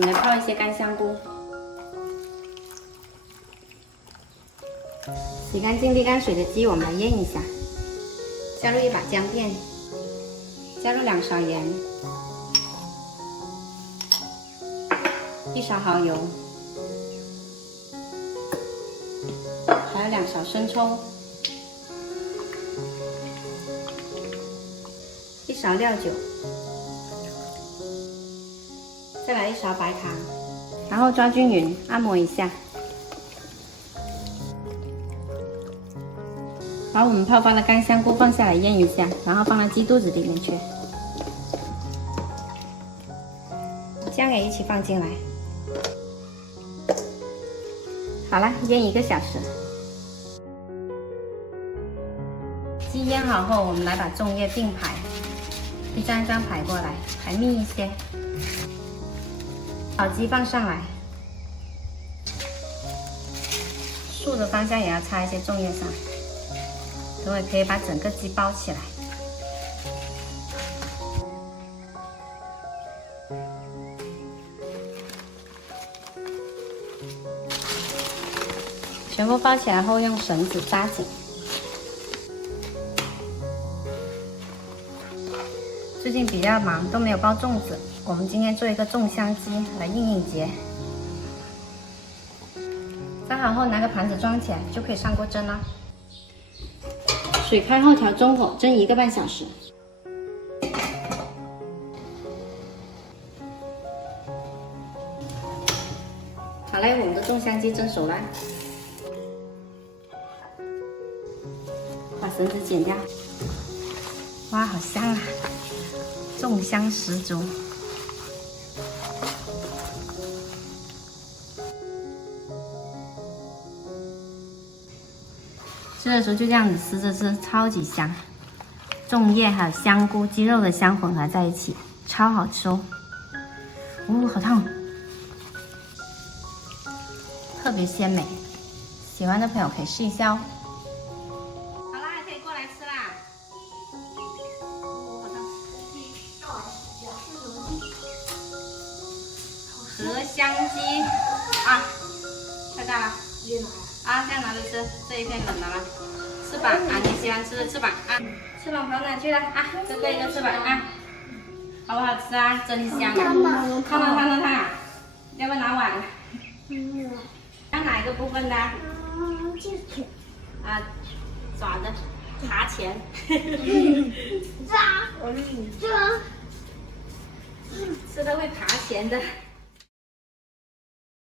们来泡一些干香菇，洗干净沥干水的鸡，我们来腌一下。加入一把姜片，加入2勺盐，1勺蚝油，还有2勺生抽，1勺料酒，再来1勺白糖，然后抓均匀，按摩一下。把我们泡发的干香菇放下来腌一下，然后放到鸡肚子里面去。姜也一起放进来。好了，腌1个小时。鸡腌好后，我们来把粽叶并排，一张一张排过来，排密一些。把鸡放上来，竖的方向也要插一些粽叶上。等会可以把整个鸡包起来。全部包起来后，用绳子扎紧。最近比较忙，都没有包粽子。我们今天做一个粽香鸡来应应节。扎好后，拿个盘子装起来，就可以上锅蒸了。水开后调中火，蒸1个半小时。好嘞，我们的粽香鸡蒸熟了，把绳子剪掉。哇，好香啊，粽香十足。吃的时候就这样子撕着吃，超级香。粽叶还有香菇、鸡肉的香混合在一起，超好吃哦。哦，好烫，特别鲜美。喜欢的朋友可以试一下哦。好啦，可以过来吃啦。哦，好烫。荷香鸡啊，太大了。啊，这样拿着吃，这一片冷了吗？翅膀啊，你喜欢吃的翅膀啊，翅膀跑哪去了啊？这个一个翅膀啊，好不好吃啊？真香啊！烫啊！要不要拿碗？要哪一个部分的？啊，爪子，爬前。吃的会爬前的。